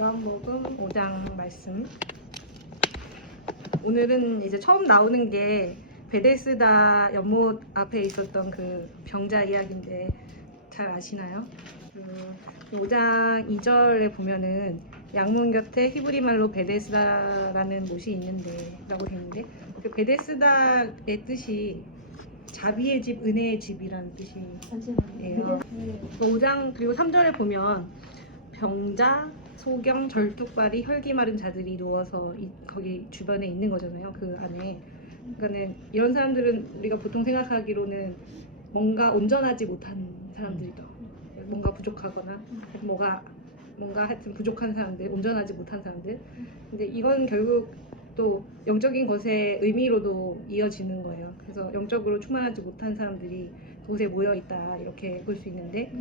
요한복음 5장 말씀. 오늘은 이제 처음 나오는 게 베데스다 연못 앞에 있었던 그 병자 이야기인데 잘 아시나요? 그 5장 2절에 보면은 양문 곁에 히브리 말로 베데스다라는 못이 있는데 라고 되어 있는데, 그 베데스다의 뜻이 자비의 집, 은혜의 집이라는 뜻이에요. 5장 그리고 3절에 보면 병자, 소경, 절뚝발이, 혈기 마른 자들이 누워서 거기 주변에 있는 거잖아요. 그 안에. 그러니까는 이런 사람들은 우리가 보통 생각하기로는 뭔가 온전하지 못한 사람들이다. 뭔가 부족하거나 뭔가 하여튼 부족한 사람들, 온전하지 못한 사람들. 근데 이건 결국 또 영적인 것의 의미로도 이어지는 거예요. 그래서 영적으로 충만하지 못한 사람들이 그곳에 모여 있다, 이렇게 볼 수 있는데,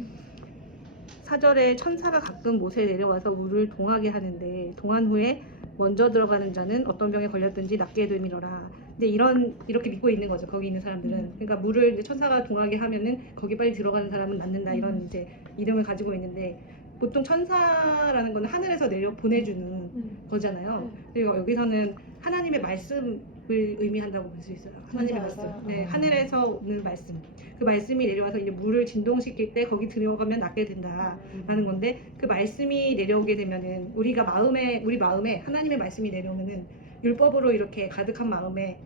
4절에 천사가 가끔 못에 내려와서 물을 동하게 하는데, 동한 후에 먼저 들어가는 자는 어떤 병에 걸렸든지 낫게 되밀어라. 근데 이렇게 믿고 있는 거죠, 거기 있는 사람들은. 그러니까 물을 이제 천사가 동하게 하면은 거기 빨리 들어가는 사람은 낫는다, 이런 이제 믿음을 가지고 있는데, 보통 천사라는 건 하늘에서 내려 보내주는 거잖아요. 그리고 여기서는 하나님의 말씀을 의미한다고 볼 수 있어요. 하나님의 말씀. 네, 하늘에서 오는 말씀. 그 말씀이 내려와서 이제 물을 진동시킬 때 거기 들어가면 낫게 된다라는 건데, 그 말씀이 내려오게 되면은 우리 마음에 하나님의 말씀이 내려오면은 율법으로 이렇게 가득한 마음에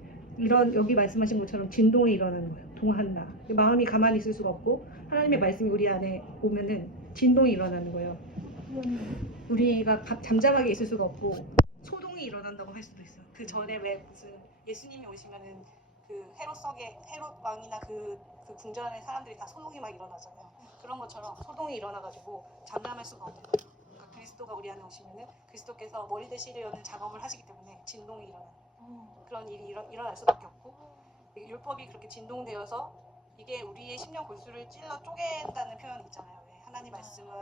여기 말씀하신 것처럼 진동이 일어나는 거예요. 동한다. 마음이 가만히 있을 수가 없고, 하나님의 말씀이 우리 안에 오면은 진동이 일어나는 거예요. 우리가 잠잠하게 있을 수가 없고 소동이 일어난다고 할 수도 있어요. 그 전에 왜 무슨 예수님이 오시면은 그 헤롯 왕이나 그 궁전의 사람들이 다 소동이 막 일어나잖아요. 그런 것처럼 소동이 일어나가지고 잠잠할 수가 없는 거예요. 그러니까 그리스도가 우리 안에 오시면은 그리스도께서 머리 대시려는 작업을 하시기 때문에 진동이 일어나는 그런 일이 일어날 수밖에 없고, 율법이 그렇게 진동되어서 이게 우리의 심령 골수를 찔러 쪼갠다는 표현이 있잖아요. 왜 하나님 말씀을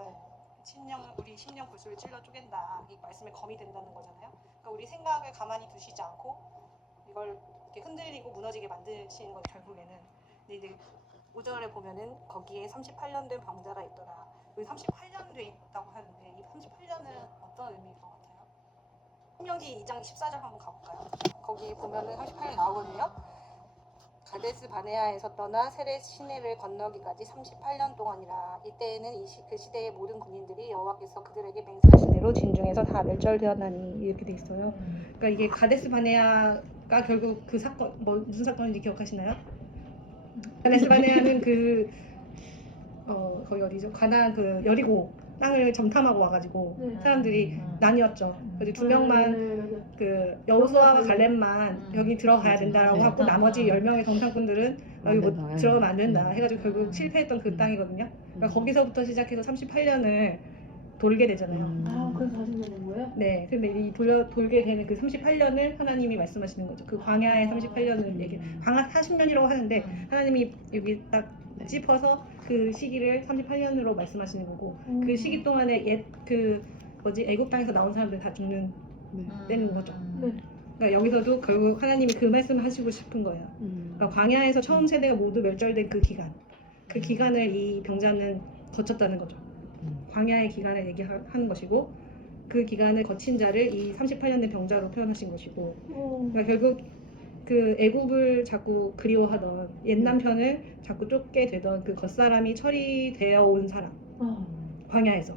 우리 심령 골수를 찔러 쪼갠다, 이 말씀에 검이 된다는 거잖아요. 그러니까 우리 생각을 가만히 두시지 않고 이걸 이렇게 흔들리고 무너지게 만드시는 건 결국에는. 근데 이제 5절에 보면은 거기에 38년 된 병자가 있더라. 여기 38년 돼 있다고 하는데, 이 38년은 어떤 의미일 것 같아요? 신명기 2장 14절 한번 가볼까요? 거기 보면은 38년 나오거든요. 가데스 바네아에서 떠나 세렛 시내를 건너기까지 38년 동안이라. 이때에는 그 시대의 모든 군인들이 여호와께서 그들에게 맹세하신 대로 진중에서 다 멸절되었나니, 이렇게 돼 있어요. 그러니까 이게 가데스 바네아가 결국 그 사건, 무슨 사건인지 기억하시나요? 가데스 바네아는 거기 어디죠? 가나안 그 여리고 땅을 점탐하고 와가지고 사람들이 나뉘었죠. 그래서 2명만 그 여호수아와 갈렙만 여기 들어가야 된다라고 하고, 나머지 10명의 정탐꾼들은 여기 뭐 들어가면 안 된다 해가지고 결국 실패했던 그 땅이거든요. 그러니까 거기서부터 시작해서 38년을 돌게 되잖아요. 그래서 다시 되는 거예요? 네, 근데 이 돌게 되는 그 38년을 하나님이 말씀하시는 거죠. 그 광야의 38년을 광야 40년이라고 하는데 하나님이 여기 딱 짚어서 그 시기를 38년으로 말씀하시는 거고, 그 시기 동안에 애굽 땅에서 나온 사람들 다 죽는 되는 거죠. 그러니까 여기서도 결국 하나님이 그 말씀을 하시고 싶은 거예요. 그러니까 광야에서 처음 세대가 모두 멸절된 그 기간을 이 병자는 거쳤다는 거죠. 광야의 기간을 얘기하는 것이고, 그 기간을 거친 자를 이 38년 된 병자로 표현하신 것이고, 그러니까 결국 그 애굽을 자꾸 그리워하던, 옛 남편을 자꾸 쫓게 되던 그 겉사람이 처리되어 온 사람, 광야에서.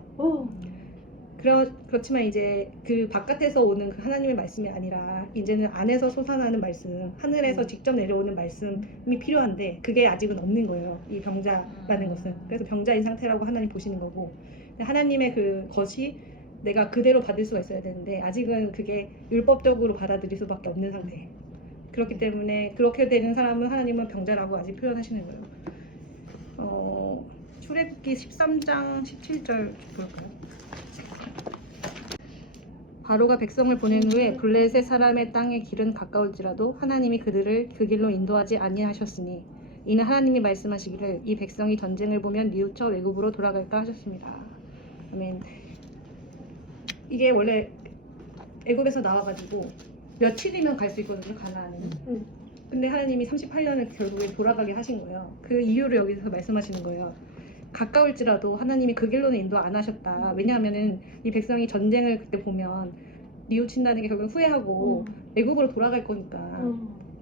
그렇지만 이제 그 바깥에서 오는 그 하나님의 말씀이 아니라 이제는 안에서 솟아나는 말씀, 하늘에서 직접 내려오는 말씀이 필요한데 그게 아직은 없는 거예요, 이 병자라는 것은. 그래서 병자인 상태라고 하나님 보시는 거고, 하나님의 그 것이 내가 그대로 받을 수가 있어야 되는데 아직은 그게 율법적으로 받아들일 수밖에 없는 상태. 그렇기 때문에 그렇게 되는 사람은 하나님은 병자라고 아직 표현하시는 거예요. 출애굽기 13장 17절 볼까요? 바로가 백성을 보낸 후에 블레셋 사람의 땅의 길은 가까울지라도 하나님이 그들을 그 길로 인도하지 아니하셨으니, 이는 하나님이 말씀하시기를 이 백성이 전쟁을 보면 뉘우쳐 외국으로 돌아갈까 하셨습니다. 아멘. 이게 원래 애굽에서 나와가지고 며칠이면 갈 수 있거든요, 가나안에는. 근데 하나님이 38년을 결국에 돌아가게 하신 거예요. 그 이유를 여기서 말씀하시는 거예요. 가까울지라도 하나님이 그 길로는 인도 안 하셨다. 왜냐하면은 이 백성이 전쟁을 그때 보면 뉘우친다는 게 결국 후회하고 애굽으로 돌아갈 거니까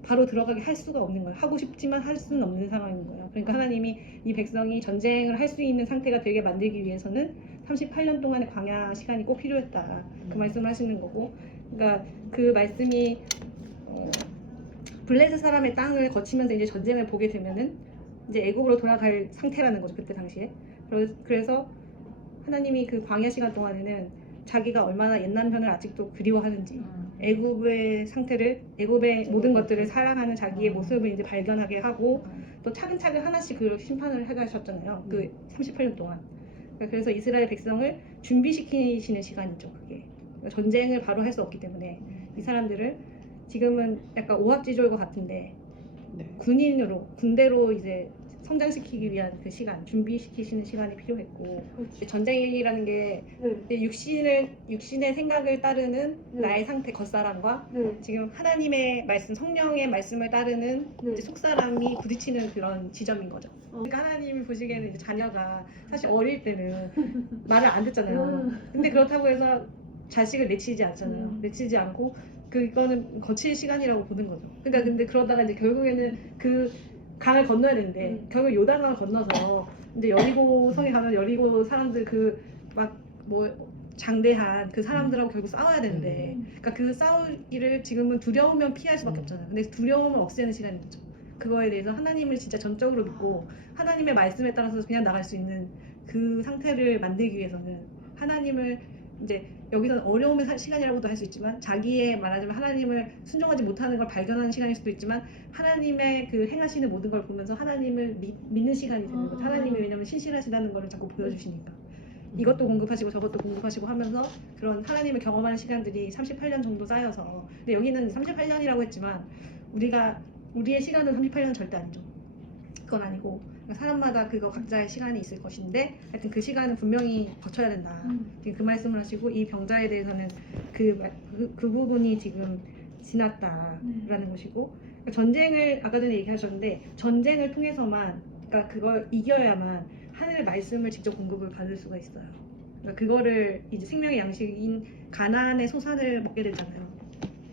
바로 들어가게 할 수가 없는 거예요. 하고 싶지만 할 수는 없는 상황인 거예요. 그러니까 하나님이 이 백성이 전쟁을 할 수 있는 상태가 되게 만들기 위해서는 38년 동안의 광야 시간이 꼭 필요했다. 그 말씀을 하시는 거고, 그러니까 그 말씀이 블레셋 사람의 땅을 거치면서 이제 전쟁을 보게 되면은 이제 애굽으로 돌아갈 상태라는 거죠. 그때 당시에. 그래서 하나님이 그 광야 시간 동안에는 자기가 얼마나 옛 남편을 아직도 그리워하는지, 애굽의 상태를, 애굽의 모든 것들을 사랑하는 자기의 모습을 이제 발견하게 하고, 또 차근차근 하나씩 그 심판을 해가셨잖아요. 그 38년 동안. 그래서 이스라엘 백성을 준비시키시는 시간이죠. 그게 전쟁을 바로 할 수 없기 때문에 이 사람들을 지금은 약간 오합지졸과 같은데 군대로 이제 성장시키기 위한 그 시간, 준비시키시는 시간이 필요했고, 전쟁이라는 게 육신의 생각을 따르는 나의 상태, 겉사람과 지금 하나님의 말씀, 성령의 말씀을 따르는 이제 속사람이 부딪히는 그런 지점인 거죠. 그러니까 하나님이 보시기에는 이제 자녀가 사실 어릴 때는 말을 안 듣잖아요. 근데 그렇다고 해서 자식을 내치지 않잖아요. 내치지 않고 그거는 거칠 시간이라고 보는 거죠. 그러니까 근데 그러다가 이제 결국에는 그 강을 건너야 되는데 결국 요단강을 건너서 이제 여리고 성에 가면 여리고 사람들 그 막 뭐 장대한 그 사람들하고 결국 싸워야 되는데, 그러니까 그 싸우기를 지금은 두려우면 피할 수밖에 없잖아요. 근데 두려움을 없애는 시간인 거죠. 그거에 대해서 하나님을 진짜 전적으로 믿고 하나님의 말씀에 따라서 그냥 나갈 수 있는 그 상태를 만들기 위해서는 하나님을 이제 여기서는 어려움의 시간이라고도 할 수 있지만, 자기의 말하자면 하나님을 순종하지 못하는 걸 발견하는 시간일 수도 있지만, 하나님의 그 행하시는 모든 걸 보면서 하나님을 믿는 시간이 되는 거죠. 하나님이 왜냐면 신실하시다는 걸 자꾸 보여주시니까 이것도 공급하시고 저것도 공급하시고 하면서 그런 하나님을 경험하는 시간들이 38년 정도 쌓여서, 근데 여기는 38년이라고 했지만 우리의 시간은 38년은 절대 아니죠. 그건 아니고 사람마다 그거 각자의 시간이 있을 것인데, 하여튼 그 시간은 분명히 거쳐야 된다. 지금 그 말씀을 하시고, 이 병자에 대해서는 그 부분이 지금 지났다라는 것이고, 그러니까 전쟁을 아까 전에 얘기하셨는데 전쟁을 통해서만, 그러니까 그걸 이겨야만 하늘의 말씀을 직접 공급을 받을 수가 있어요. 그러니까 그거를 이제 생명의 양식인 가나안의 소산을 먹게 되잖아요.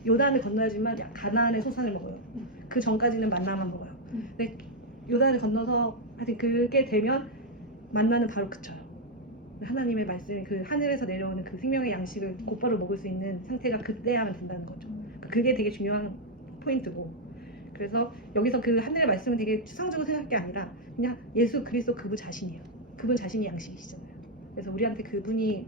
요단을 건너야지만 가나안의 소산을 먹어요. 그 전까지는 만나만 먹어요. 근데 요단을 건너서 하여튼 그게 되면 만나는 바로 그쳐요. 하나님의 말씀, 그 하늘에서 내려오는 그 생명의 양식을 곧바로 먹을 수 있는 상태가 그때야만 된다는 거죠. 그게 되게 중요한 포인트고, 그래서 여기서 그 하늘의 말씀은 되게 추상적으로 생각할 게 아니라 그냥 예수 그리스도 그분 자신이에요. 그분 자신이 양식이시잖아요. 그래서 우리한테 그분이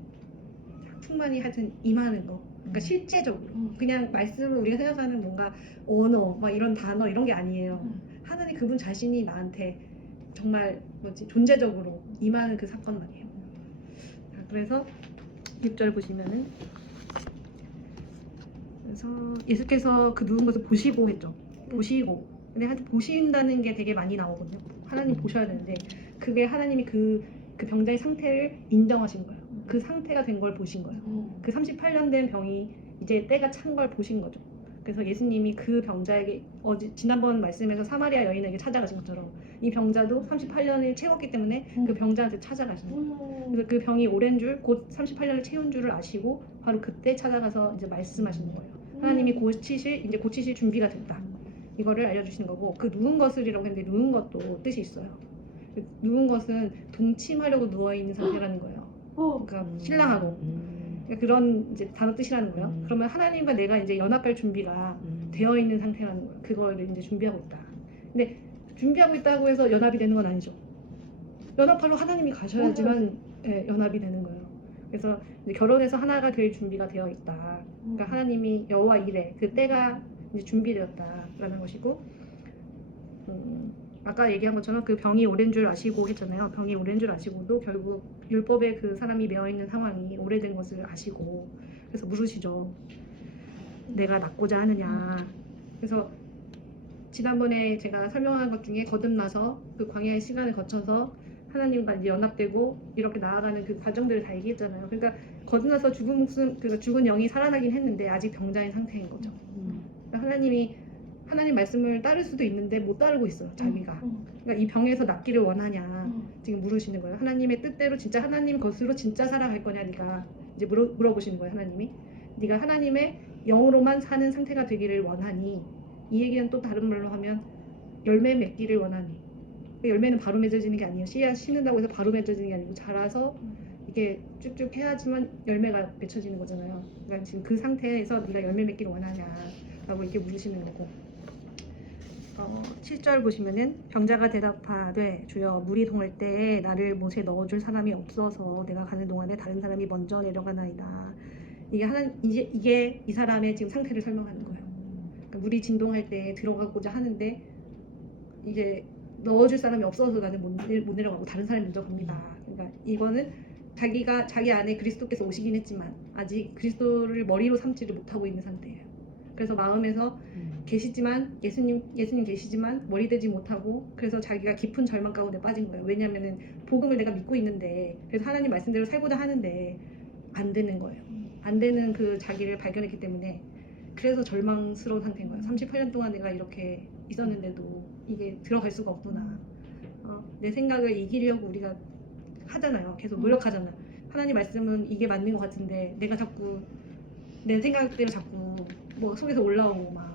충만히 하여튼 임하는 거, 그러니까 실제적으로 그냥 말씀을 우리가 생각하는 뭔가 언어 막 이런 단어 이런 게 아니에요. 하나님 그분 자신이 나한테 정말 존재적으로 임하는 그 사건 말이에요. 그래서 6절 보시면은, 그래서 예수께서 그 누운 것을 보시고 했죠. 보시고. 근데 하여튼 보신다는 게 되게 많이 나오거든요. 하나님 보셔야 되는데 그게 하나님이 그 병자의 상태를 인정하신 거예요. 그 상태가 된 걸 보신 거예요. 그 38년 된 병이 이제 때가 찬 걸 보신 거죠. 그래서 예수님이 그 병자에게 지난번 말씀에서 사마리아 여인에게 찾아가신 것처럼 이 병자도 38년을 채웠기 때문에 그 병자한테 찾아가시는 거예요. 그래서 그 병이 오랜 줄, 곧 38년을 채운 줄을 아시고 바로 그때 찾아가서 이제 말씀하시는 거예요. 하나님이 고치실 준비가 됐다. 이거를 알려주시는 거고, 그 누운 것을이라고 했는데 누운 것도 뜻이 있어요. 누운 것은 동침하려고 누워 있는 상태라는 거예요. 그러니까 신랑하고 그런 이제 단어 뜻이라는 거예요. 그러면 하나님과 내가 이제 연합할 준비가 되어 있는 상태라는 거예요. 그거를 이제 준비하고 있다. 근데 준비하고 있다고 해서 연합이 되는 건 아니죠. 연합하러 하나님이 가셔야지만 연합이 되는 거예요. 그래서 이제 결혼해서 하나가 될 준비가 되어 있다. 그러니까 하나님이 여호와 이레, 그 때가 이제 준비되었다라는 것이고, 아까 얘기한 것처럼 그 병이 오랜 줄 아시고 했잖아요. 병이 오랜 줄 아시고도 결국 율법에 그 사람이 매어 있는 상황이 오래된 것을 아시고, 그래서 물으시죠. 내가 낫고자 하느냐. 그래서 지난번에 제가 설명한 것 중에 거듭나서 그 광야의 시간을 거쳐서 하나님과 이제 연합되고 이렇게 나아가는 그 과정들을 다 얘기했잖아요. 그러니까 거듭나서 죽은 영이 살아나긴 했는데 아직 병자인 상태인 거죠. 그러니까 하나님 말씀을 따를 수도 있는데 못 따르고 있어요, 자기가. 그러니까 이 병에서 낫기를 원하냐. 지금 물으시는 거예요. 하나님의 뜻대로 진짜 하나님 것으로 진짜 살아갈 거냐 네가 이제 물어보시는 거예요. 하나님이 네가 하나님의 영으로만 사는 상태가 되기를 원하니 이 얘기는 또 다른 말로 하면 열매 맺기를 원하니 열매는 바로 맺어지는 게 아니에요. 씨앗 심는다고 해서 바로 맺어지는 게 아니고 자라서 이게 쭉쭉 해야지만 열매가 맺혀지는 거잖아요. 그러니까 지금 그 상태에서 네가 열매 맺기를 원하냐라고 이렇게 물으시는 거고 7절 보시면은 병자가 대답하되 주여 물이 동할 때에 나를 못에 넣어줄 사람이 없어서 내가 가는 동안에 다른 사람이 먼저 내려가나이다. 이게 이 사람의 지금 상태를 설명하는 거예요. 그러니까 물이 진동할 때 들어가고자 하는데 이게 넣어줄 사람이 없어서 나는 못 내려가고 다른 사람이 먼저 갑니다. 그러니까 이거는 자기가 자기 안에 그리스도께서 오시긴 했지만 아직 그리스도를 머리로 삼지를 못하고 있는 상태예요. 그래서 마음에서 계시지만 예수님 계시지만 머리 되지 못하고 그래서 자기가 깊은 절망 가운데 빠진 거예요. 왜냐하면은 복음을 내가 믿고 있는데 그래서 하나님 말씀대로 살고자 하는데 안 되는 거예요. 안 되는 그 자기를 발견했기 때문에 그래서 절망스러운 상태인 거예요. 38년 동안 내가 이렇게 있었는데도 이게 들어갈 수가 없구나. 내 생각을 이기려고 우리가 하잖아요. 계속 노력하잖아. 하나님 말씀은 이게 맞는 것 같은데 내가 자꾸 내 생각대로 자꾸 뭐 속에서 올라오고 막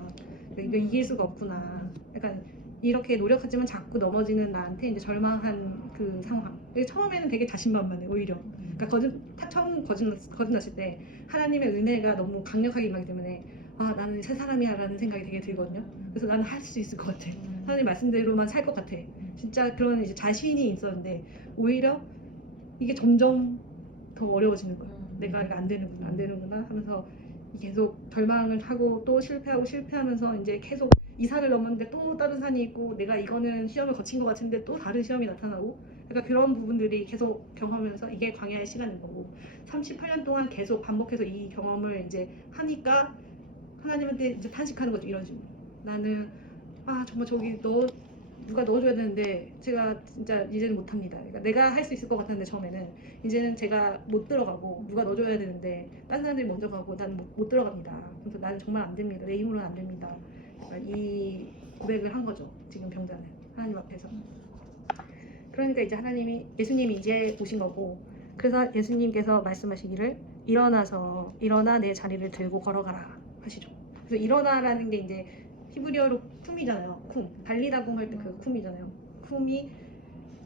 이거 이길 수가 없구나. 약간 이렇게 노력하지만 자꾸 넘어지는 나한테 이제 절망한 그 상황. 처음에는 되게 자신만만해 오히려. 그러니까 처음 거듭났을 때 하나님의 은혜가 너무 강력하게 임하기 때문에 나는 새 사람이야라는 생각이 되게 들거든요. 그래서 나는 할 수 있을 것 같아. 하나님 말씀대로만 살 것 같아. 진짜 그런 이제 자신이 있었는데 오히려 이게 점점 더 어려워지는 거예요. 내가 이거 안 되는구나 하면서 계속 절망을 하고 또 실패하면서 이제 계속 이 산을 넘었는데 또 다른 산이 있고 내가 이거는 시험을 거친 것 같은데 또 다른 시험이 나타나고 그러니까 그런 부분들이 계속 경험하면서 이게 광야의 시간인 거고 38년 동안 계속 반복해서 이 경험을 이제 하니까 하나님한테 이제 탄식하는 거죠. 이런 식으로 나는 정말 저기 누가 넣어줘야 되는데 제가 진짜 이제는 못합니다. 그러니까 내가 할 수 있을 것 같았는데 처음에는 이제는 제가 못 들어가고 누가 넣어줘야 되는데 다른 사람들이 먼저 가고 나는 못 들어갑니다. 그래서 나는 정말 안 됩니다. 내 힘으로는 안 됩니다. 그러니까 이 고백을 한 거죠. 지금 병자는 하나님 앞에서. 그러니까 이제 예수님이 이제 오신 거고 그래서 예수님께서 말씀하시기를 일어나 내 자리를 들고 걸어가라 하시죠. 그래서 일어나라는 게 이제 히브리어로 쿰이잖아요. 달리다궁 할 때 그 쿰이잖아요. 쿰이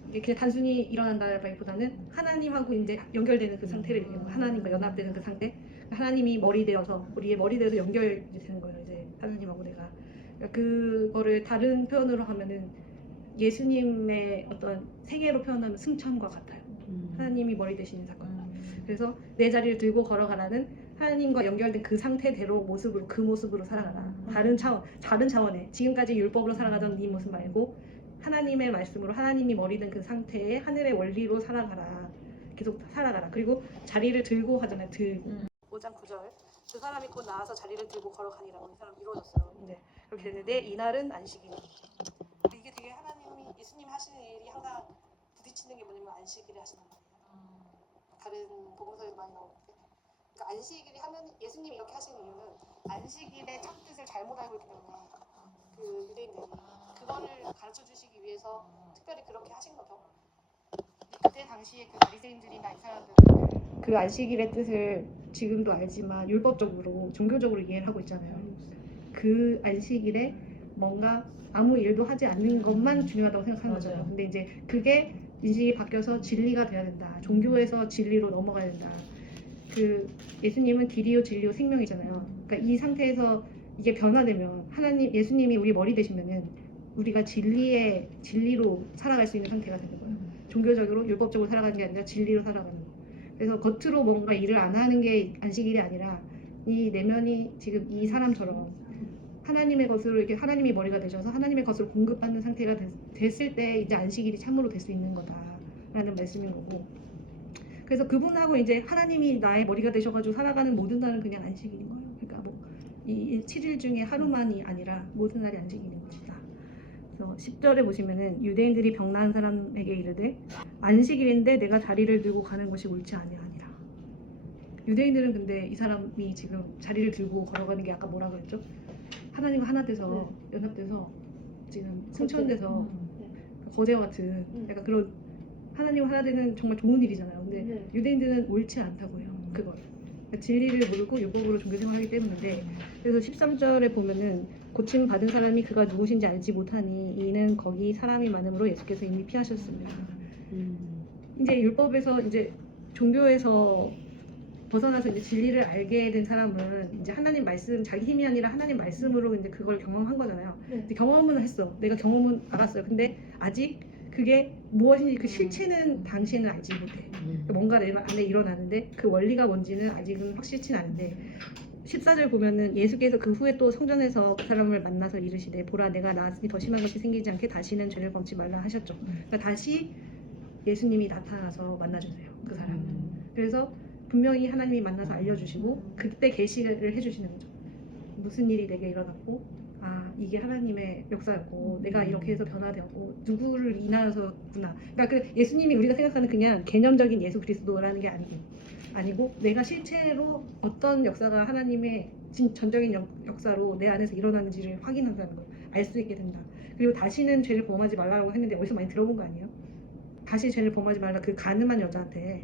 이게 그냥 단순히 일어난다기보다는 하나님하고 이제 연결되는 그 상태를 얘기하는 거예요. 하나님과 연합되는 그 상태. 하나님이 머리 되어서 우리의 머리 되어서 연결이 되는 거예요. 이제 하나님하고 내가. 그러니까 그거를 다른 표현으로 하면은 예수님의 어떤 생애로 표현하면 승천과 같아요. 하나님이 머리 되시는 사건. 그래서 내 자리를 들고 걸어가라는 하나님과 연결된 그 상태대로 그 모습으로 살아가라. 다른 차원에 지금까지 율법으로 살아가던 이 모습 말고 하나님의 말씀으로 하나님이 머리 된 그 상태에 하늘의 원리로 살아가라. 계속 살아가라. 그리고 자리를 들고 하잖아요. 들고. 5장 9절. 그 사람이 곧 나와서 자리를 들고 걸어가니라고 이 사람 이루어졌어요. 근데 그렇게 됐는데 이날은 안식이니. 이게 되게 예수님 하시는 일이 항상 부딪히는 게 뭐냐면 안식일을 하시는 거예요. 다른 복음서에도 많이 나오는데 그러니까 안식일이 예수님이 이렇게 하시는 이유는 안식일의 참 뜻을 잘못 알고 있기 때문에 그 유대인들이 그거를 가르쳐 주시기 위해서 특별히 그렇게 하신 거죠. 그때 당시에 그 바리새인들이나 이 사람들은 그 안식일의 뜻을 지금도 알지만 율법적으로 종교적으로 이해를 하고 있잖아요. 그 안식일에 뭔가 아무 일도 하지 않는 것만 중요하다고 생각하는 거잖아요. 근데 이제 그게 인식이 바뀌어서 진리가 돼야 된다. 종교에서 진리로 넘어가야 된다. 그 예수님은 길이요 진리요 생명이잖아요. 그러니까 이 상태에서 이게 변화되면 예수님이 우리 머리 되시면은 우리가 진리로 살아갈 수 있는 상태가 되는 거예요. 종교적으로 율법적으로 살아가는 게 아니라 진리로 살아가는 거. 그래서 겉으로 뭔가 일을 안 하는 게 안식일이 아니라 이 내면이 지금 이 사람처럼 하나님의 것으로 이렇게 하나님이 머리가 되셔서 하나님의 것을 공급받는 상태가 됐을 때 이제 안식일이 참으로 될 수 있는 거다라는 말씀인 거고. 그래서 그분하고 이제 하나님이 나의 머리가 되셔가지고 살아가는 모든 날은 그냥 안식일인 거예요. 그러니까 이 7일 중에 하루만이 아니라 모든 날이 안식일인 것이다. 그래서 10절에 보시면은 유대인들이 병 나은 사람에게 이르되 안식일인데 내가 다리를 들고 가는 것이 옳지 아니하니라. 유대인들은 근데 이 사람이 지금 자리를 들고 걸어가는 게 아까 뭐라 그랬죠? 하나님과 하나 돼서 연합돼서 지금 승천돼서 거대와 같은 약간 그런 하나님과 하나 되는 정말 좋은 일이잖아요. 근데 네. 유대인들은 옳지 않다고 해요. 그걸. 그러니까 진리를 모르고 율법으로 종교 생활하기 때문인데, 그래서 13절에 보면은 고침 받은 사람이 그가 누구신지 알지 못하니 이는 거기 사람이 많음으로 예수께서 이미 피하셨습니다. 이제 율법에서 이제 종교에서 벗어나서 이제 진리를 알게 된 사람은 이제 하나님 말씀, 자기 힘이 아니라 하나님 말씀으로 이제 그걸 경험한 거잖아요. 네. 근데 경험은 했어. 내가 경험은 알았어요. 근데 아직 그게 무엇인지 그 실체는 당시에는 알지 못해. 그러니까 뭔가 내 안에 일어나는데 그 원리가 뭔지는 아직은 확실치는 않은데, 14절 보면은 예수께서 그 후에 또 성전에서 그 사람을 만나서 이르시되 보라 내가 나았으니 더 심한 것이 생기지 않게 다시는 죄를 범치 말라 하셨죠. 그러니까 다시 예수님이 나타나서 만나주세요, 그 사람을. 그래서 분명히 하나님이 만나서 알려주시고 그때 계시를 해주시는 거죠. 무슨 일이 내게 일어났고, 아 이게 하나님의 역사였고 내가 이렇게 해서 변화되었고 누구를 인하여서구나. 그러니까 그 예수님이 우리가 생각하는 그냥 개념적인 예수 그리스도라는 게 아니고 내가 실체로 어떤 역사가 하나님의 전적인 역사로 내 안에서 일어나는지를 확인한다는 걸 알 수 있게 된다. 그리고 다시는 죄를 범하지 말라고 했는데 어디서 많이 들어본 거 아니에요? 다시 죄를 범하지 말라, 그 가늠한 여자한테.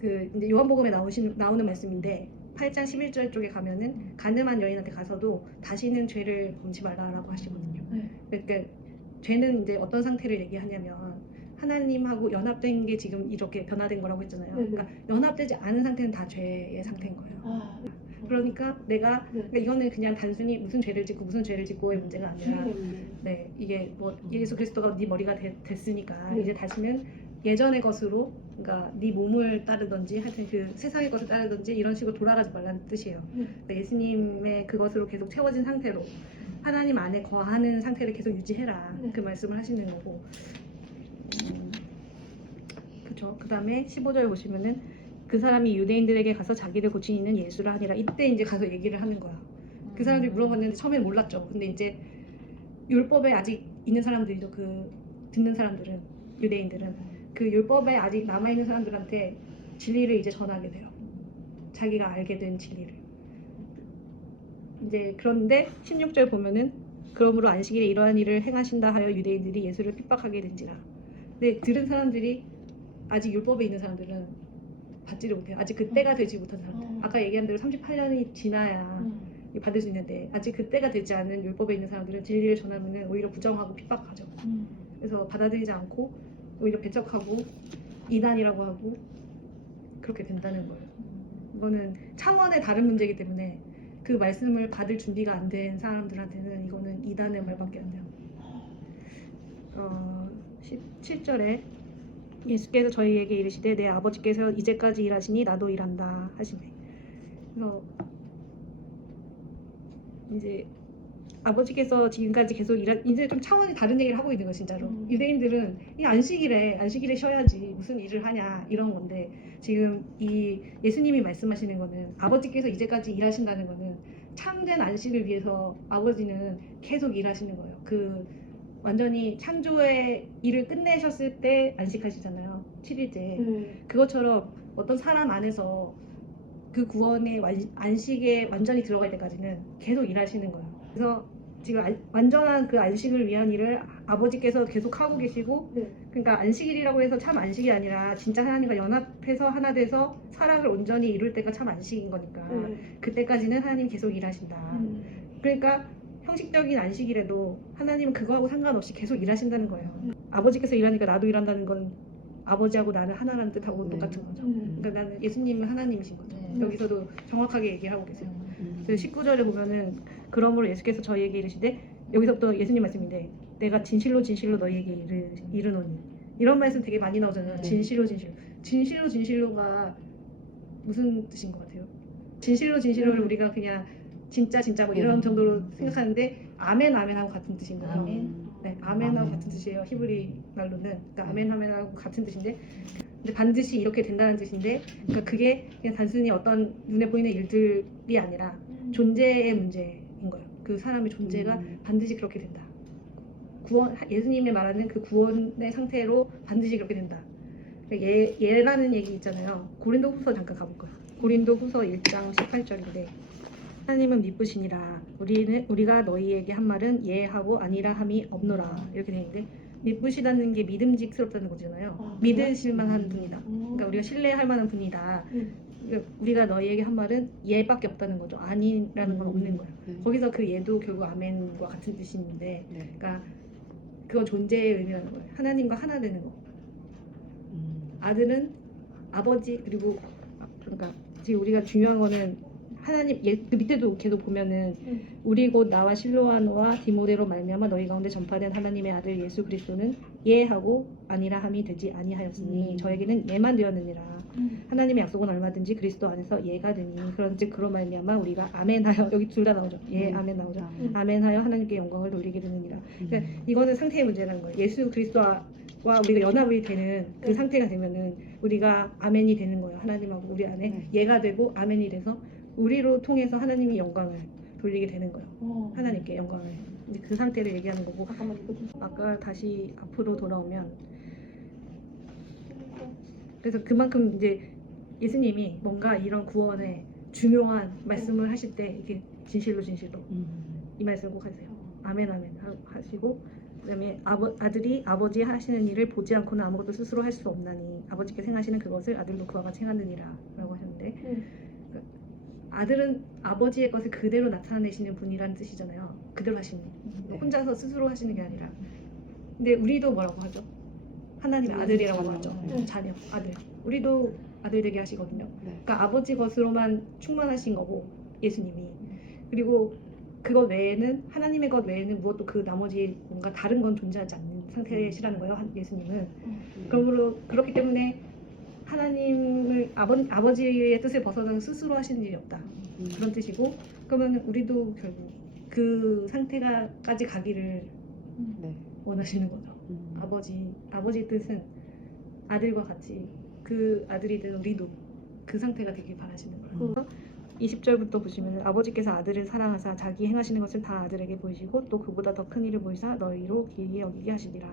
그 이제 요한복음에 나오는 말씀인데 8장 11절 쪽에 가면은 가늠한 여인한테 가서도 다시는 죄를 범치 말라라고 하시거든요. 그러니까 죄는 이제 어떤 상태를 얘기하냐면 하나님하고 연합된 게 지금 이렇게 변화된 거라고 했잖아요. 그러니까 연합되지 않은 상태는 다 죄의 상태인 거예요. 그러니까 내가 그러니까 이거는 그냥 단순히 무슨 죄를 짓고의 문제가 아니라, 네 이게 뭐 예수 그리스도가 네 머리가 됐으니까 이제 다시는 예전의 것으로, 그러니까 네 몸을 따르든지 하여튼 그 세상의 것을 따르든지 이런 식으로 돌아가지 말라는 뜻이에요. 그러니까 예수님의 그것으로 계속 채워진 상태로 하나님 안에 거하는 상태를 계속 유지해라, 그 말씀을 하시는 거고. 그렇죠. 그 다음에 15절 보시면은 그 사람이 유대인들에게 가서 자기를 고친 이는 예수라 하니라. 이때 이제 가서 얘기를 하는 거야. 그 사람들이 물어봤는데 처음엔 몰랐죠. 근데 이제 율법에 아직 있는 사람들이죠. 그 듣는 사람들은, 유대인들은 그 율법에 아직 남아있는 사람들한테 진리를 이제 전하게 돼요. 자기가 알게 된 진리를. 이제 그런데 16절 보면은 그러므로 안식일에 이러한 일을 행하신다 하여 유대인들이 예수를 핍박하게 된지라. 근데 들은 사람들이, 아직 율법에 있는 사람들은 받지를 못해요. 아직 그때가 되지 못한 사람들. 아까 얘기한 대로 38년이 지나야 받을 수 있는데 아직 그때가 되지 않은 율법에 있는 사람들은 진리를 전하면 오히려 부정하고 핍박하죠. 그래서 받아들이지 않고 오히려 배척하고 이단이라고 하고 그렇게 된다는 거예요. 이거는 차원의 다른 문제이기 때문에 그 말씀을 받을 준비가 안 된 사람들한테는 이거는 이단의 말밖에 안 돼요. 17절에 예수께서 저희에게 이르시되 내 아버지께서 이제까지 일하시니 나도 일한다 하시네. 그래서 이제 아버지께서 지금까지 계속 이제 좀 차원이 다른 얘기를 하고 있는 거 진짜로. 유대인들은 이 안식일에 쉬어야지 무슨 일을 하냐 이런 건데, 지금 이 예수님이 말씀하시는 거는 아버지께서 이제까지 일하신다는 거는 참된 안식을 위해서 아버지는 계속 일하시는 거예요. 그 완전히 창조의 일을 끝내셨을 때 안식하시잖아요. 7일째. 그것처럼 어떤 사람 안에서 그 구원의 안식에 완전히 들어갈 때까지는 계속 일하시는 거예요. 그래서 지금 완전한 그 안식을 위한 일을 아버지께서 계속 하고 계시고, 그러니까 안식일이라고 해서 참 안식이 아니라 진짜 하나님과 연합해서 하나 돼서 사랑을 온전히 이룰 때가 참 안식인 거니까 그때까지는 하나님 계속 일하신다. 그러니까 형식적인 안식일에도 하나님은 그거하고 상관없이 계속 일하신다는 거예요. 아버지께서 일하니까 나도 일한다는 건 아버지하고 나는 하나라는 뜻하고 똑같은 거죠. 그러니까 나는 예수님은 하나님이신 거죠. 여기서도 정확하게 얘기하고 계세요. 그래서 19절에 보면은 그러므로 예수께서 저희에게 이르시되, 여기서부터 예수님 말씀인데 내가 진실로 진실로 너희에게 이르노니, 이런 말씀 되게 많이 나오잖아요. 진실로가 무슨 뜻인 것 같아요? 진실로를 우리가 그냥 진짜 뭐 이런 정도로 생각하는데 아멘하고 같은 뜻인 거예요. 네, 아멘하고 같은 뜻이에요. 히브리 말로는. 그러니까 아멘하고 같은 뜻인데, 근데 반드시 이렇게 된다는 뜻인데, 그러니까 그게 그냥 단순히 어떤 눈에 보이는 일들이 아니라 존재의 문제인 거예요. 그 사람의 존재가 반드시 그렇게 된다. 예수님이 말하는 그 구원의 상태로 반드시 그렇게 된다. 예라는 얘기 있잖아요. 고린도후서 잠깐 가볼까요? 고린도후서 1장 18절인데 하나님은 미쁘시니라 우리가 너희에게 한 말은 예하고 아니라 함이 없노라, 이렇게 되어 있는데, 예쁘시다는 게 믿음직스럽다는 거잖아요. 아, 믿으실 만한 분이다. 그러니까 우리가 신뢰할 만한 분이다. 음. 그러니까 우리가 너희에게 한 말은 예밖에 없다는 거죠. 아니라는 건 없는 거예요. 네. 거기서 그 예도 결국 아멘과 같은 뜻인데, 네. 그러니까 그건 존재의 의미라는 거예요. 하나님과 하나 되는 거. 아들은 아버지 그리고 그러니까 지금 우리가 중요한 거는 하나님 그 밑에도 걔도 보면은 우리 곧 나와 실로아노와 디모데로 말미암아 너희 가운데 전파된 하나님의 아들 예수 그리스도는 예하고 아니라 함이 되지 아니하였으니 저에게는 예만 되었느니라. 하나님의 약속은 얼마든지 그리스도 안에서 예가 되니 그런즉 그로 말미암아 우리가 아멘하여 여기 둘 다 나오죠. 예 아멘 나오죠. 아멘하여 하나님께 영광을 돌리게 되느니라. 그러니까 이거는 상태의 문제라는 거예요. 예수 그리스도와 우리가 연합이 되는 그 상태가 되면은 우리가 아멘이 되는 거예요. 하나님하고 우리 안에 예가 되고 아멘이 돼서 우리로 통해서 하나님이 영광을 돌리게 되는 거예요. 하나님께 영광을. 이제 그 상태를 얘기하는 거고. 잠깐만 이거 좀. 아까 다시 앞으로 돌아오면 그래서 그만큼 이제 예수님이 뭔가 이런 구원에 중요한 말씀을 하실 때 이게 진실로 이 말씀 꼭 하세요. 아멘 아멘 하시고 그다음에 아들이 아버지 하시는 일을 보지 않고는 아무것도 스스로 할 수 없나니 아버지께서 행하시는 그것을 아들도 그와 같이 행하느니라 라고 하셨는데 아들은 아버지의 것을 그대로 나타내시는 분이라는 뜻이잖아요. 그대로 하시는 혼자서 스스로 하시는 게 아니라. 근데 우리도 뭐라고 하죠? 하나님의 아들이라고 하죠. 자녀, 아들. 우리도 아들 되게 하시거든요. 그러니까 아버지 것으로만 충만하신 거고 예수님이. 그리고 그것 외에는 하나님의 것 외에는 무엇도 그 나머지 뭔가 다른 건 존재하지 않는 상태시라는 거예요. 예수님은. 그러므로 그렇기 때문에 하나님을 아버지의 뜻을 벗어나서 스스로 하시는 일이 없다. 그런 뜻이고 그러면 우리도 결국 그 상태까지 가기를 원하시는 거죠. 아버지 뜻은 아들과 같이 그 아들이 된 우리도 그 상태가 되길 바라시는 거예요. 20절부터 보시면 아버지께서 아들을 사랑하사 자기 행하시는 것을 다 아들에게 보이시고 또 그보다 더 큰 일을 보이사 너희로 기이히 여기게 하시리라.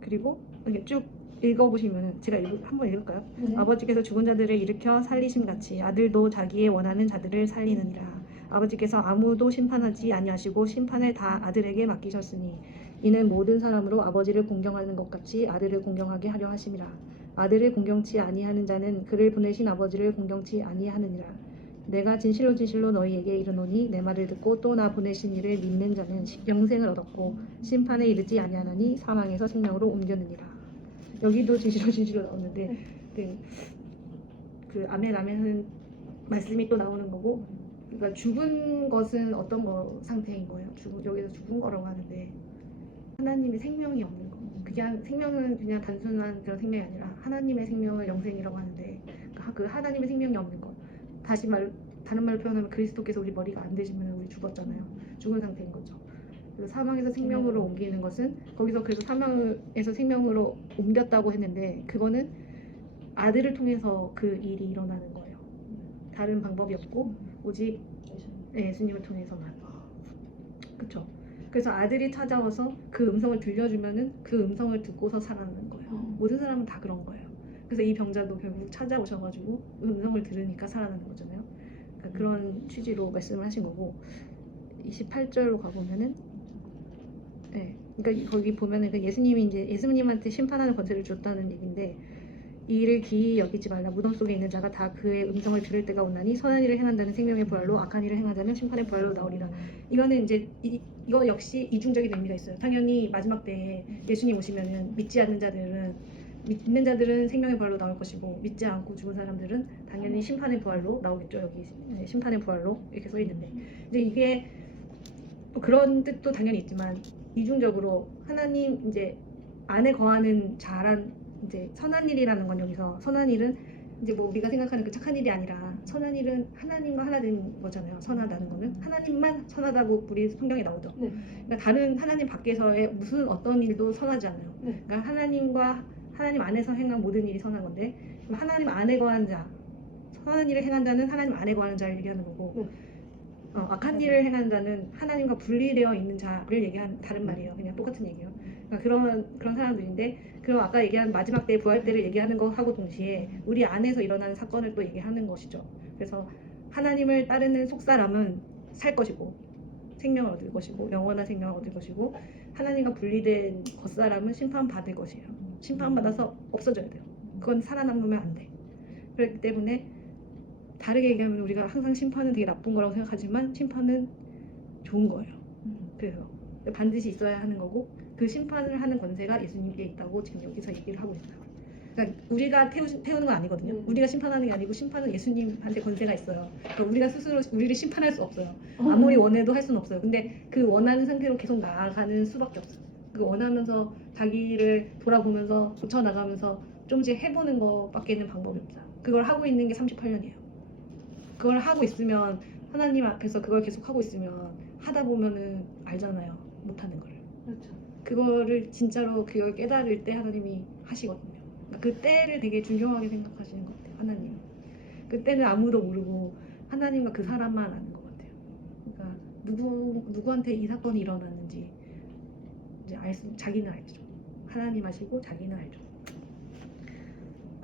그리고 이렇게 쭉 읽어보시면 제가 한번 읽을까요? 아버지께서 죽은 자들을 일으켜 살리심 같이 아들도 자기의 원하는 자들을 살리느니라. 아버지께서 아무도 심판하지 아니하시고 심판을 다 아들에게 맡기셨으니 이는 모든 사람으로 아버지를 공경하는 것 같이 아들을 공경하게 하려 하심이라. 아들을 공경치 아니하는 자는 그를 보내신 아버지를 공경치 아니하느니라. 내가 진실로 너희에게 이르노니 내 말을 듣고 또 나 보내신 이를 믿는 자는 영생을 얻었고 심판에 이르지 아니하나니 사망에서 생명으로 옮겼느니라. 여기도 진실로 나오는데 그 아멘 하는 말씀이 또 나오는 거고, 그러니까 죽은 것은 어떤 거 상태인 거예요. 여기서 죽은 거라고 하는데 하나님의 생명이 없는 거. 그냥 생명은 그냥 단순한 그런 생명이 아니라 하나님의 생명을 영생이라고 하는데 그 하나님의 생명이 없는 것. 다른 말로 표현하면 그리스도께서 우리 머리가 안 되시면 우리 죽었잖아요. 죽은 상태인 거죠. 그래서 사망에서 생명으로 옮기는 것은 거기서 그래서 사망에서 생명으로 옮겼다고 했는데 그거는 아들을 통해서 그 일이 일어나는 거예요. 다른 방법이 없고 오직 예수님을 통해서만. 그렇죠. 그래서 아들이 찾아와서 그 음성을 들려주면은 그 음성을 듣고서 살아나는 거예요. 모든 사람은 다 그런 거예요. 그래서 이 병자도 결국 찾아오셔가지고 음성을 들으니까 살아나는 거잖아요. 그러니까 그런 취지로 말씀을 하신 거고 28절로 가보면은 그러니까 거기 보면은 그 예수님이 이제 예수님한테 심판하는 권세를 줬다는 얘기인데 이 일을 기이히 여기지 말라. 무덤 속에 있는 자가 다 그의 음성을 들을 때가 오나니 선한 일을 행한다는 생명의 부활로 악한 일을 행하자는 심판의 부활로 나오리라. 이거는 이제 이거 역시 이중적인 의미가 있어요. 당연히 마지막 때에 예수님 오시면은 믿는 자들은 생명의 부활로 나올 것이고 믿지 않고 죽은 사람들은 당연히 심판의 부활로 나오겠죠. 여기 심판의 부활로 이렇게 써 있는데 이제 이게 그런 뜻도 당연히 있지만 이중적으로 하나님 이제 안에 거하는 자란 이제 선한 일이라는 건 여기서 선한 일은 이제 뭐 우리가 생각하는 그 착한 일이 아니라 선한 일은 하나님과 하나 된 거잖아요. 선하다는 거는 하나님만 선하다고 우리 성경에 나오죠. 그러니까 다른 하나님 밖에서의 무슨 어떤 일도 선하지 않아요. 그러니까 하나님 안에서 행한 모든 일이 선한 건데 그럼 하나님 안에 거한 자 선한 일을 행한 자는 하나님 안에 거하는 자를 얘기하는 거고 악한 일을 행하는 자는 하나님과 분리되어 있는 자를 얘기하는 다른 말이에요. 그냥 똑같은 얘기예요. 그러니까 그런 사람들인데 그럼 아까 얘기한 마지막 때 부활 때를 얘기하는 것하고 동시에 우리 안에서 일어나는 사건을 또 얘기하는 것이죠. 그래서 하나님을 따르는 속사람은 살 것이고 생명을 얻을 것이고 영원한 생명을 얻을 것이고 하나님과 분리된 겉사람은 심판받을 것이에요. 심판받아서 없어져야 돼요. 그건 살아남으면 안 돼. 그렇기 때문에 다르게 얘기하면 우리가 항상 심판은 되게 나쁜 거라고 생각하지만 심판은 좋은 거예요. 그래서 반드시 있어야 하는 거고 그 심판을 하는 권세가 예수님께 있다고 지금 여기서 얘기를 하고 있어요. 그러니까 우리가 태우는 건 아니거든요. 우리가 심판하는 게 아니고 심판은 예수님한테 권세가 있어요. 그러니까 우리가 스스로 우리를 심판할 수 없어요. 아무리 원해도 할 수는 없어요. 근데 그 원하는 상태로 계속 나아가는 수밖에 없어요. 그 원하면서 자기를 돌아보면서 고쳐나가면서 조금씩 해보는 것밖에는 방법이 없어요. 그걸 하고 있는 게 38년이에요. 그걸 하고 있으면 하나님 앞에서 그걸 계속 하고 있으면 하다 보면은 알잖아요. 못하는 걸. 그렇죠. 그거를 진짜로 그걸 깨달을 때 하나님이 하시거든요. 그러니까 그 때를 되게 중요하게 생각하시는 것 같아요. 하나님. 그때는 아무도 모르고 하나님과 그 사람만 아는 것 같아요. 그러니까 누구한테 이 사건이 일어났는지 이제 자기는 알죠. 하나님 아시고 자기는 알죠.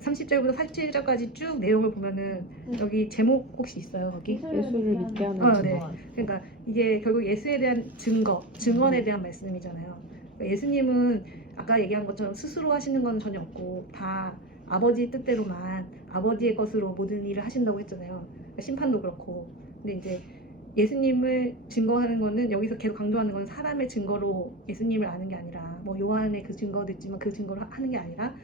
30절부터 47절까지 쭉 내용을 보면은 여기 제목 혹시 있어요? 거기? 예수를 믿게 하는 네. 증거. 그러니까 이게 결국 예수에 대한 증언에 대한 말씀이잖아요. 그러니까 예수님은 아까 얘기한 것처럼 스스로 하시는 건 전혀 없고 다 아버지 뜻대로만 아버지의 것으로 모든 일을 하신다고 했잖아요. 그러니까 심판도 그렇고. 근데 이제 예수님을 증거하는 거는 여기서 계속 강조하는 건 사람의 증거로 예수님을 아는 게 아니라 뭐 요한의 그 증거도 있지만 그 증거를 하는 게 아니라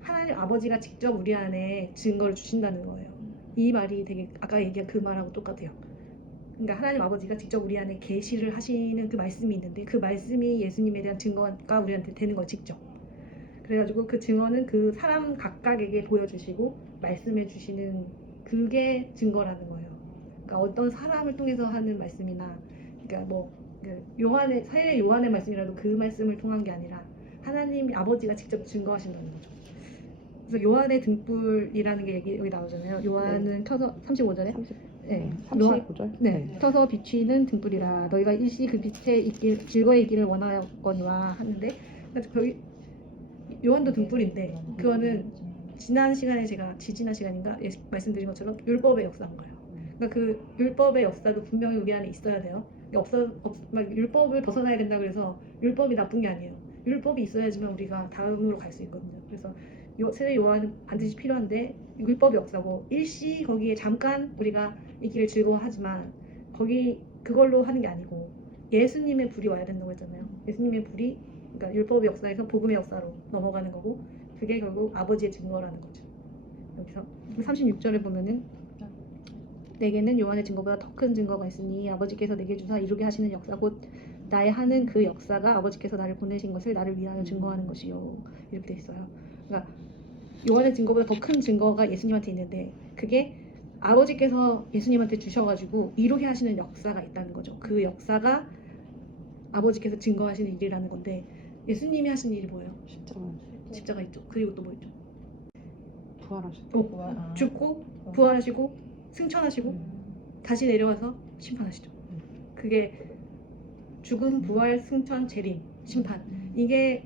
하나님 아버지가 직접 우리 안에 증거를 주신다는 거예요. 이 말이 되게 아까 얘기한 그 말하고 똑같아요. 그러니까 하나님 아버지가 직접 우리 안에 계시를 하시는 그 말씀이 있는데 그 말씀이 예수님에 대한 증거가 우리한테 되는 거예요. 직접. 그래가지고 그 증언은 그 사람 각각에게 보여주시고 말씀해 주시는 그게 증거라는 거예요. 그러니까 어떤 사람을 통해서 하는 말씀이나 그러니까 뭐 요한의 사회 요한의 말씀이라도 그 말씀을 통한 게 아니라 하나님 아버지가 직접 증거하신다는 거죠. 그래서 요한의 등불이라는 게 여기 나오잖아요. 요한은 켜서 35절에 35절? 켜서 비추이는 등불이라 너희가 일시 그 빛에 즐거이 있기를 원하거니와 하는데 그러니까 거기 요한도 등불인데 그거는 지난 시간에 제가 지지난 시간인가 말씀드린 것처럼 율법의 역사인 거예요. 그러니까 그 율법의 역사도 분명히 우리 안에 있어야 돼요. 막 율법을 벗어나야 된다 그래서 율법이 나쁜 게 아니에요. 율법이 있어야지만 우리가 다음으로 갈 수 있거든요. 그래서 세례 요한은 반드시 필요한데 율법의 역사고 일시 거기에 잠깐 우리가 이 길을 즐거워하지만 거기 그걸로 하는 게 아니고 예수님의 불이 와야 된다고 했잖아요. 예수님의 불이 그러니까 율법의 역사에서 복음의 역사로 넘어가는 거고 그게 결국 아버지의 증거라는 거죠. 여기서 36절에 보면은 내게는 요한의 증거보다 더 큰 증거가 있으니 아버지께서 내게 주사 이루게 하시는 역사 곧 나의 하는 그 역사가 아버지께서 나를 보내신 것을 나를 위하여 증거하는 것이요 이렇게 돼 있어요. 그러니까 요한의 증거보다 더 큰 증거가 예수님한테 있는데 그게 아버지께서 예수님한테 주셔가지고 이루게 하시는 역사가 있다는 거죠. 그 역사가 아버지께서 증거하시는 일이라는 건데 예수님이 하신 일이 뭐예요? 십자가 있죠. 그리고 또 뭐 있죠? 부활하셨죠. 죽고 부활하시고 승천하시고 다시 내려와서 심판하시죠. 그게 죽음, 부활, 승천, 재림, 심판 이게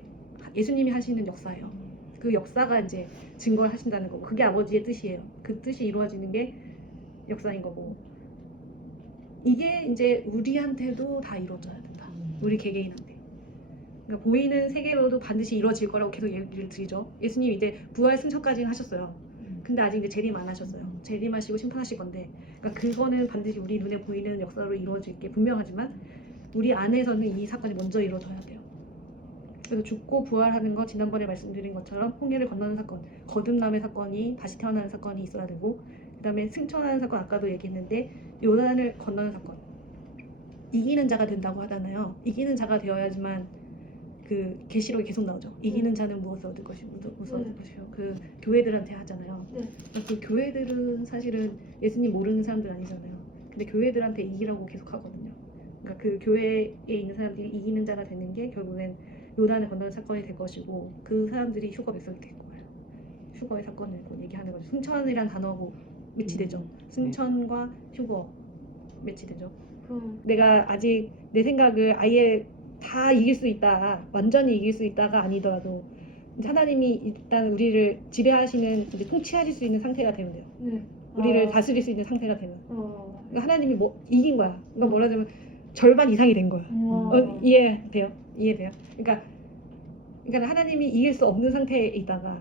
예수님이 하시는 역사예요. 그 역사가 이제 증거를 하신다는 거고 그게 아버지의 뜻이에요. 그 뜻이 이루어지는 게 역사인 거고 이게 이제 우리한테도 다 이루어져야 된다. 우리 개개인한테. 그러니까 보이는 세계로도 반드시 이루어질 거라고 계속 얘기를 드리죠. 예수님이 이제 부활 승천까지는 하셨어요. 근데 아직 이제 재림 안 하셨어요. 재림하시고 심판하실 건데 그러니까 그거는 반드시 우리 눈에 보이는 역사로 이루어질 게 분명하지만 우리 안에서는 이 사건이 먼저 이루어져야 돼요. 그래서 죽고 부활하는 거 지난번에 말씀드린 것처럼 홍해를 건너는 사건, 거듭남의 사건이 다시 태어나는 사건이 있어야 되고 그 다음에 승천하는 사건 아까도 얘기했는데 요단을 건너는 사건 이기는 자가 된다고 하잖아요. 이기는 자가 되어야지만 그 계시록이 계속 나오죠. 이기는 자는 무엇을 얻을 것이요 그 교회들한테 하잖아요. 그 교회들은 사실은 예수님 모르는 사람들 아니잖아요. 근데 교회들한테 이기라고 계속 하거든요. 그러니까 그 교회에 있는 사람들이 이기는 자가 되는 게 결국엔 요단을 건너는 사건이 될 것이고 그 사람들이 휴거 백성이 될 거예요. 휴거의 사건을 얘기하는 거죠. 승천이란 단어하고 매치되죠. 승천과 휴거 매치되죠. 내가 아직 내 생각을 아예 다 이길 수 있다, 완전히 이길 수 있다가 아니더라도 하나님이 일단 우리를 지배하시는 이제 통치하실 수 있는 상태가 되면 돼요. 우리를 다스릴 수 있는 상태가 되면. 그러니까 하나님이 뭐 이긴 거야. 그러니까 뭐라자면 절반 이상이 된 거예요. 이해돼요? 이해돼요? 그러니까 하나님이 이길 수 없는 상태에 있다가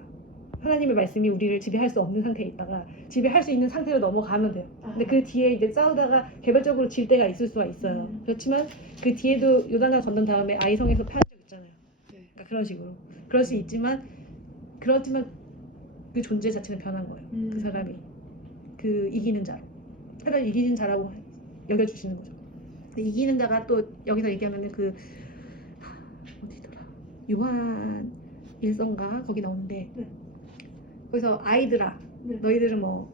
하나님의 말씀이 우리를 지배할 수 없는 상태에 있다가 지배할 수 있는 상태로 넘어가면 돼요. 근데 그 뒤에 이제 싸우다가 개별적으로 질 때가 있을 수가 있어요. 그렇지만 그 뒤에도 요단강 건넌 다음에 아이성에서 패한 적 있잖아요. 그러니까 그런 식으로 그럴 수 있지만 그렇지만 그 존재 자체는 변한 거예요. 그 사람이 그 이기는 자로 하나님 이기는 자라고 여겨주시는 거죠. 근데 이기는 자가 또 여기서 얘기하면은 그 어디더라 요한 일성가 거기 나오는데 거기서 아이들아 너희들은 뭐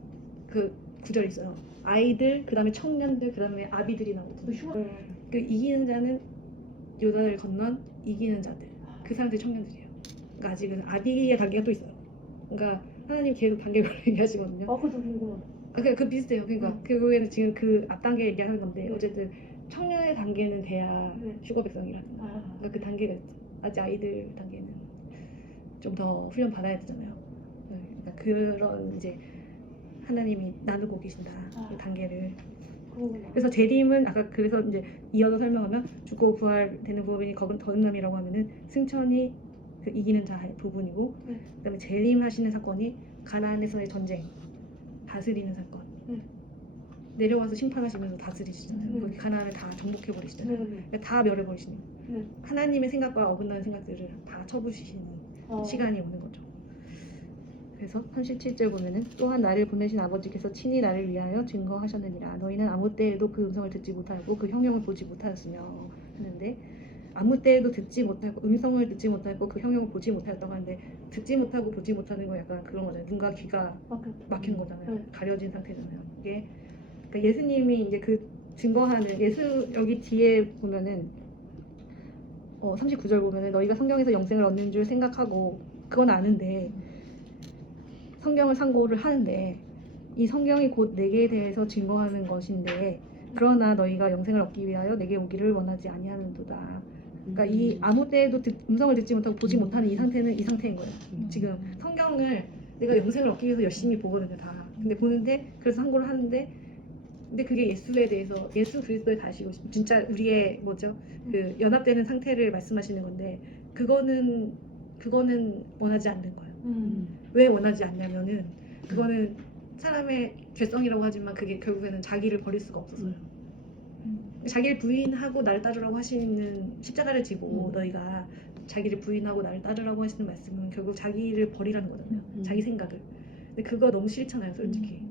그 구절 있어요. 아이들 그 다음에 청년들 그 다음에 아비들이 나오거든요. 그 이기는 자는 요단을 건넌 이기는 자들 그 사람들이 청년들이에요. 그러니까 아직은 아비의 단계가 또 있어요. 그러니까 하나님 계속 단계별로 얘기하시거든요. 그것도 궁금해. 그 비슷해요. 그러니까 결국에는 지금 그 앞단계 얘기하는 건데 어쨌든 청년의 단계는 돼야 슈거 백성이라든가 그러니까 그 단계가 있죠. 아직 아이들 단계는 좀 더 훈련 받아야 되잖아요. 그러니까 그런 이제 하나님이 나누고 계신다 그 단계를. 그래서 재림은 아까 그래서 이제 이어서 설명하면 죽고 부활되는 부분이 거듭남이라고 하면은 승천이 그 이기는 자의 부분이고 그다음에 재림하시는 사건이 가나안에서의 전쟁 다스리는 사건 내려와서 심판하시면서 다스리시잖아요. 거기 가나안을 다 정복해 버리시잖아요. 그러니까 다 멸해 버리시는 하나님의 생각과 어긋나는 생각들을 다 쳐부시시는 시간이 오는 거죠. 그래서 37절 보면은 또한 나를 보내신 아버지께서 친히 나를 위하여 증거하셨느니라. 너희는 아무 때에도 그 음성을 듣지 못하고 그 형용을 보지 못하였으며 하는데 아무 때에도 듣지 못하고 음성을 듣지 못하고 그 형용을 보지 못하였다고 하는데 듣지 못하고 보지 못하는 건 약간 그런 거잖아요. 눈과 귀가 막힌 거잖아요. 가려진 상태잖아요. 이게 그러니까 예수님이 이제 그 증거하는 예수 여기 뒤에 보면은 39절 보면은 너희가 성경에서 영생을 얻는 줄 생각하고 그건 아는데 성경을 상고를 하는데 이 성경이 곧 내게 대해서 증거하는 것인데 그러나 너희가 영생을 얻기 위하여 내게 오기를 원하지 아니하는도다. 그러니까 이 아무 때에도 음성을 듣지 못하고 보지 못하는 이 상태는 이 상태인 거예요. 지금 성경을 내가 영생을 얻기 위해서 열심히 보거든요 다. 근데 보는데 그래서 상고를 하는데 근데 그게 예수에 대해서 예수 그리스도에 다시고 진짜 우리의 뭐죠 그 연합되는 상태를 말씀하시는 건데 그거는 원하지 않는 거예요. 왜 원하지 않냐면은 그거는 사람의 죄성이라고 하지만 그게 결국에는 자기를 버릴 수가 없어서요. 자기를 부인하고 나를 따르라고 하시는 십자가를 지고 너희가 자기를 부인하고 나를 따르라고 하시는 말씀은 결국 자기를 버리라는 거잖아요. 자기 생각을. 근데 그거 너무 싫잖아요, 솔직히.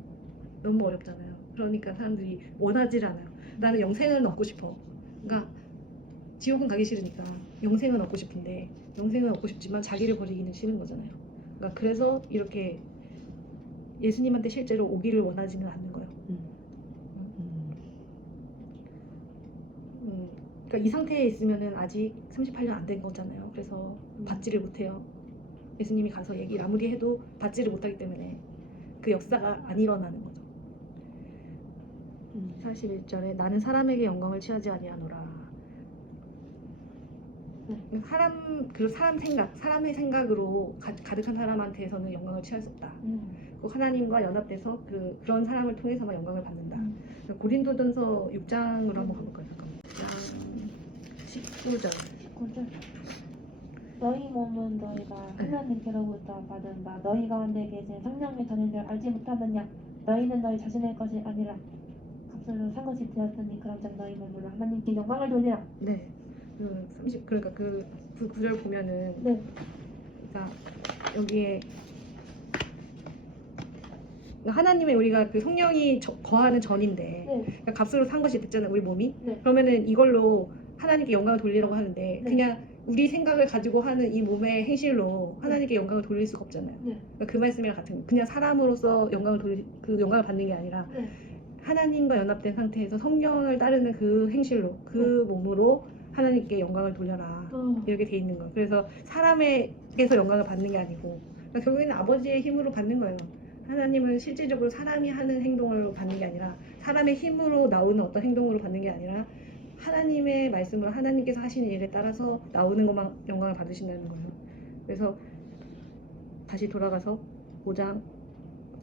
너무 어렵잖아요. 그러니까 사람들이 원하지 않아요. 나는 영생을 얻고 싶어. 그러니까 지옥은 가기 싫으니까 영생은 얻고 싶은데 영생은 얻고 싶지만 자기를 버리기는 싫은 거잖아요. 그러니까 그래서 이렇게 예수님한테 실제로 오기를 원하지는 않는 거예요. 그러니까 이 상태에 있으면은 아직 38년 안 된 거잖아요. 그래서 받지를 못해요. 예수님이 가서 얘기를 아무리 해도 받지를 못하기 때문에 그 역사가 안 일어나는 거죠. 41절에 나는 사람에게 영광을 취하지 아니하노라. 사람 생각, 사람의 생각으로 가득한 사람한테서는 영광을 취할 수 없다. 하나님과 연합돼서 그런 사람을 통해서만 영광을 받는다. 고린도전서 6장으로 한번 가볼까요? 잠깐만. 6장 19절. 너희 몸은 너희가 하나님께로부터 받은 바 너희 가운데 계신 성령의 전인 줄 알지 못하느냐. 너희는 너희 자신의 것이 아니라 값으로 산 것이 되었으니 그런즉 너희 몸으로 하나님께 영광을 돌리라. 네. 그러니까 그 구절 보면은 그러니까 여기에 하나님의 우리가 그 성령이 거하는 전인데 그러니까 값으로 산 것이 됐잖아요, 우리 몸이. 그러면은 이걸로 하나님께 영광을 돌리라고 하는데 그냥 우리 생각을 가지고 하는 이 몸의 행실로 하나님께 영광을 돌릴 수가 없잖아요. 그러니까 그 말씀이랑 같은 거예요. 그냥 사람으로서 그 영광을 받는 게 아니라 하나님과 연합된 상태에서 성령을 따르는 그 행실로 그 몸으로 하나님께 영광을 돌려라 이렇게 돼 있는 거예요. 그래서 사람에게서 영광을 받는 게 아니고 그러니까 결국에는 아버지의 힘으로 받는 거예요. 하나님은 실질적으로 사람이 하는 행동으로 받는 게 아니라 사람의 힘으로 나오는 어떤 행동으로 받는 게 아니라 하나님의 말씀으로 하나님께서 하시는 일에 따라서 나오는 것만 영광을 받으신다는 거예요. 그래서 다시 돌아가서 5장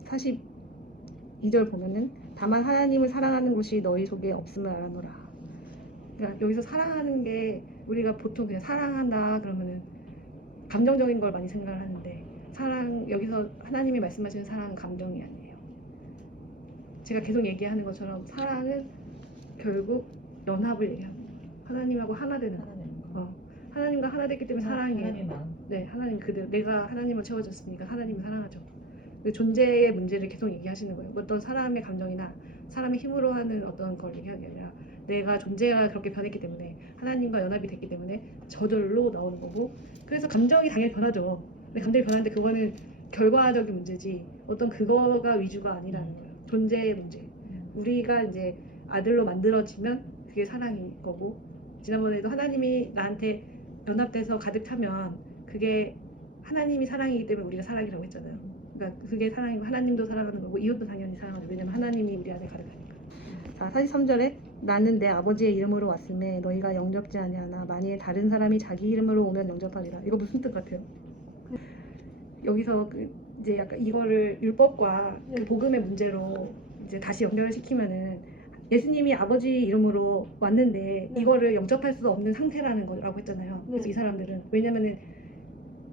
42절 보면은 다만 하나님을 사랑하는 것이 너희 속에 없음을 알아노라. 그러니까 여기서 사랑하는 게 우리가 보통 그냥 사랑한다 그러면은 감정적인 걸 많이 생각을 하는데 사랑 여기서 하나님이 말씀하시는 사랑은 감정이 아니에요. 제가 계속 얘기하는 것처럼 사랑은 결국 연합을 얘기합니다. 하나님하고 하나 되는 거. 하나님과 하나 됐기 때문에 사랑이에요. 하나님 마음. 네, 하나님 그대로 내가 하나님을 채워졌으니까 하나님을 사랑하죠. 그 존재의 문제를 계속 얘기하시는 거예요. 어떤 사람의 감정이나 사람의 힘으로 하는 어떤 걸 얘기하는 게 아니라 내가 존재가 그렇게 변했기 때문에 하나님과 연합이 됐기 때문에 저절로 나오는 거고 그래서 감정이 당연히 변하죠. 근데 감정이 변하는데 그거는 결과적인 문제지 어떤 그거가 위주가 아니라는 거예요. 존재의 문제. 우리가 이제 아들로 만들어지면 그게 사랑인 거고 지난번에도 하나님이 나한테 연합돼서 가득 차면 그게 하나님이 사랑이기 때문에 우리가 사랑이라고 했잖아요. 그러니까 그게 사랑이고 하나님도 사랑하는 거고 이웃도 당연히 사랑하죠. 왜냐면 하나님이 우리 안에 가득하니까. 자, 43절에 나는 내 아버지의 이름으로 왔음에 너희가 영접지 아니하나 만일 다른 사람이 자기 이름으로 오면 영접하리라. 이거 무슨 뜻 같아요? 여기서 이제 약간 이거를 율법과 그 복음의 문제로 이제 다시 연결을 시키면은 예수님이 아버지 이름으로 왔는데 이거를 영접할 수 없는 상태라는 거라고 했잖아요. 그래서 이 사람들은 왜냐면은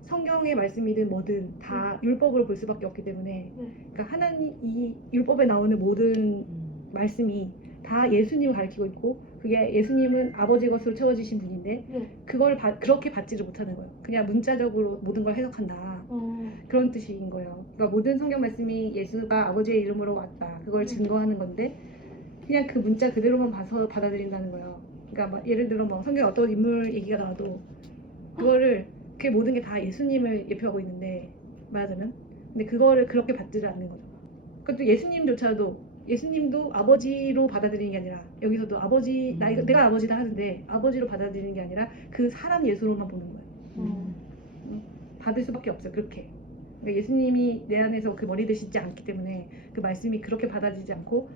성경의 말씀이든 뭐든 다 율법으로 볼 수밖에 없기 때문에 그러니까 하나님 이 율법에 나오는 모든 말씀이 다 예수님을 가리키고 있고 그게 예수님은 아버지 것으로 채워지신 분인데 그걸 그렇게 받지를 못하는 거예요. 그냥 문자적으로 모든 걸 해석한다. 그런 뜻인 거예요. 그러니까 모든 성경 말씀이 예수가 아버지의 이름으로 왔다. 그걸 증거하는 건데 그냥 그 문자 그대로만 봐서 받아들인다는 거예요. 그러니까 막 예를 들어 뭐 성경에 어떤 인물 얘기가 나와도 그거를 그게 모든 게 다 예수님을 예표하고 있는데 말하자면 근데 그거를 그렇게 받지를 않는 거죠. 그것도 예수님도 아버지로 받아들이는 게 아니라 여기서도 아버지 내가 아버지다 하는데 아버지로 받아들이는 게 아니라 그 사람 예수로만 보는 거예요. 받을 수밖에 없어요. 그렇게. 그러니까 예수님이 내 안에서 그 머리 되시지 않기 때문에 그 말씀이 그렇게 받아들이지 않고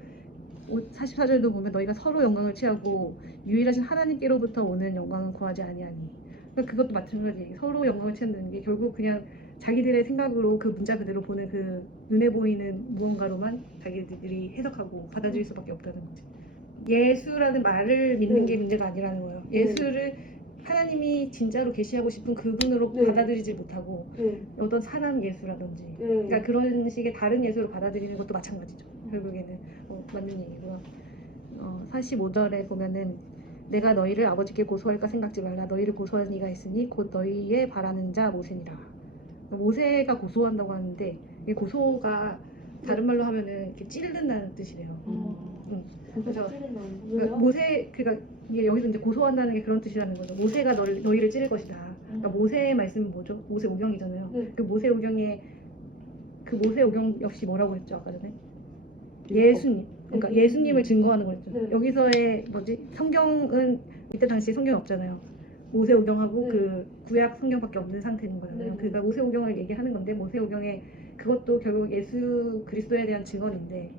44절도 보면 너희가 서로 영광을 취하고 유일하신 하나님께로부터 오는 영광을 구하지 아니하니 그러니까 그것도 마찬가지. 서로 영광을 취한다는 게 결국 그냥 자기들의 생각으로 그 문자 그대로 보는 그 눈에 보이는 무언가로만 자기들이 해석하고 받아들일 수밖에 없다는 거지. 예수라는 말을 믿는 게 문제가 아니라는 거예요. 예수를 하나님이 진짜로 계시하고 싶은 그분으로 받아들이지 못하고 어떤 사람 예수라든지 그러니까 그런 식의 다른 예수로 받아들이는 것도 마찬가지죠. 결국에는 맞는 얘기고요. 45절에 보면은 내가 너희를 아버지께 고소할까 생각지 말라. 너희를 고소한 이가 있으니 곧 너희의 바라는 자 모세니라. 모세가 고소한다고 하는데 이 고소가 다른 말로 하면은 이렇게 찌른다는 뜻이래요. 그래서 그러니까 모세 그러니까 이게 여기서 이제 고소한다는 게 그런 뜻이라는 거죠. 모세가 너희를 찌를 것이다. 그러니까 모세의 말씀은 뭐죠? 모세 오경이잖아요. 그 모세 오경에 그 모세 오경 역시 뭐라고 했죠 아까 전에? 예수님. 그러니까 예수님을 증거하는 거였죠. 여기서의 성경은 이때 당시에 성경이 없잖아요. 모세 오경하고 그 구약 성경밖에 없는 상태인 거잖아요. 그러니까 모세 오경을 얘기하는 건데 모세 오경에 그것도 결국 예수 그리스도에 대한 증언인데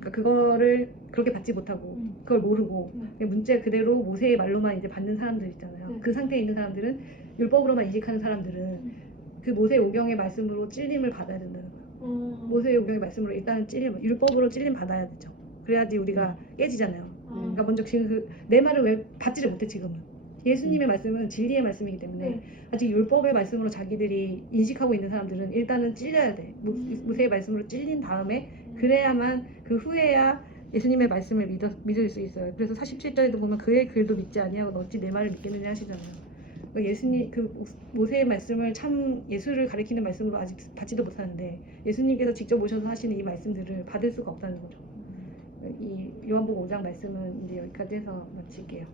그러니까 그거를 그렇게 받지 못하고 그걸 모르고 문제 그대로 모세의 말로만 이제 받는 사람들 있잖아요. 그 상태에 있는 사람들은 율법으로만 이직하는 사람들은 그 모세 오경의 말씀으로 찔림을 받아야 된다는 거예요. 모세의 오경의 말씀으로 일단은 율법으로 찔림 받아야 되죠. 그래야지 우리가 깨지잖아요. 그러니까 먼저 지금 내 말을 왜 받지를 못해 지금은. 예수님의 말씀은 진리의 말씀이기 때문에 아직 율법의 말씀으로 자기들이 인식하고 있는 사람들은 일단은 찔려야 돼. 모세의 말씀으로 찔린 다음에 그래야만 그 후에야 예수님의 말씀을 믿을 수 있어요. 그래서 47절에도 보면 그의 글도 믿지 아니하고 어찌 내 말을 믿겠느냐 하시잖아요. 그러니까 예수님 그 모세의 말씀을 참 예수를 가리키는 말씀으로 아직 받지도 못하는데 예수님께서 직접 오셔서 하시는 이 말씀들을 받을 수가 없다는 거죠. 이 요한복음 5장 말씀은 이제 여기까지 해서 마칠게요.